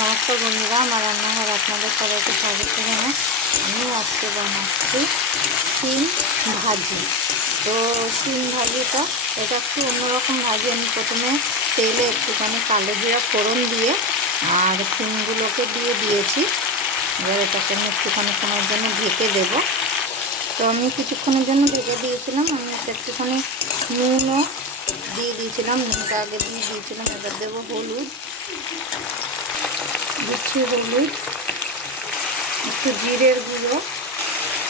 নমস্কার বন্ধুরা, আমার রান্নাঘর আপনাদের সবাইকে স্বাগত জানাই। আমি আজকে বানাচ্ছি শিম ভাজি। তো শিম ভাজিটা এটা একটু অন্যরকম ভাজি। আমি প্রথমে তেলে একটুখানি কালো জিরা ফোড়ন দিয়ে আর শিমগুলোকে দিয়েছি। এবার এটাকে আমি একটুখানি সময়ের জন্য ঢেকে দেব। তো আমি কিছুক্ষণের জন্য ঢেকে দিয়েছিলাম। আমি একটুখানি নুনও দিয়ে দিয়েছিলাম, নুনটা আগে দিয়ে দিয়েছিলাম। এবার দেবো হলুদ, দিচ্ছি হলুদ, একটু জিরের গুঁড়ো,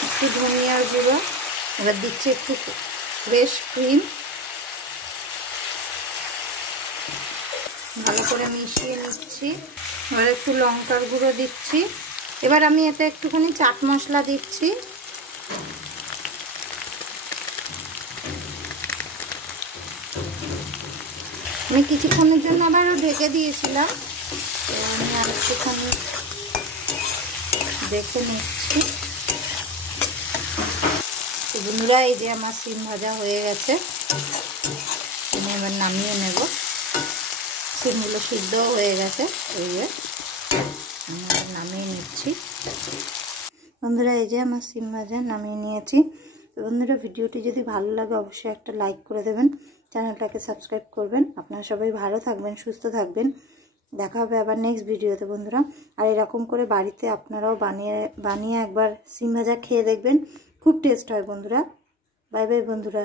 একটু ধনিয়ার গুঁড়ো, এবার দিচ্ছি একটু ফ্রেশ ক্রিম। ভালো করে মিশিয়ে নিচ্ছি। এবার একটু লঙ্কার গুঁড়ো দিচ্ছি। এবার আমি এতে একটুখানি চাট মশলা দিচ্ছি। আমি কিছুক্ষণের জন্য আবারও ঢেকে দিয়েছিলাম। তো আমি আর একটুখানি দেখে নিচ্ছি। বন্ধুরা, এই যে আমার শিম ভাজা হয়ে গেছে। আমি এবার নামিয়ে নেব। শিমগুলো সিদ্ধও হয়ে গেছে। এই যে আমি নামিয়ে নিচ্ছি। বন্ধুরা, এই যে আমার শিম ভাজা নামিয়ে নিয়েছি। তো বন্ধুরা, ভিডিওটি যদি ভালো লাগে অবশ্যই একটা লাইক করে দেবেন, চ্যানেলটাকে সাবস্ক্রাইব করবেন। আপনারা সবাই ভালো থাকবেন, সুস্থ থাকবেন। দেখা হবে আবার নেক্সট ভিডিওতে বন্ধুরা। আর এরকম করে বাড়িতে আপনারাও বানিয়ে একবার শিম ভাজা খেয়ে দেখবেন, খুব টেস্ট হয় বন্ধুরা। বাই বাই বন্ধুরা।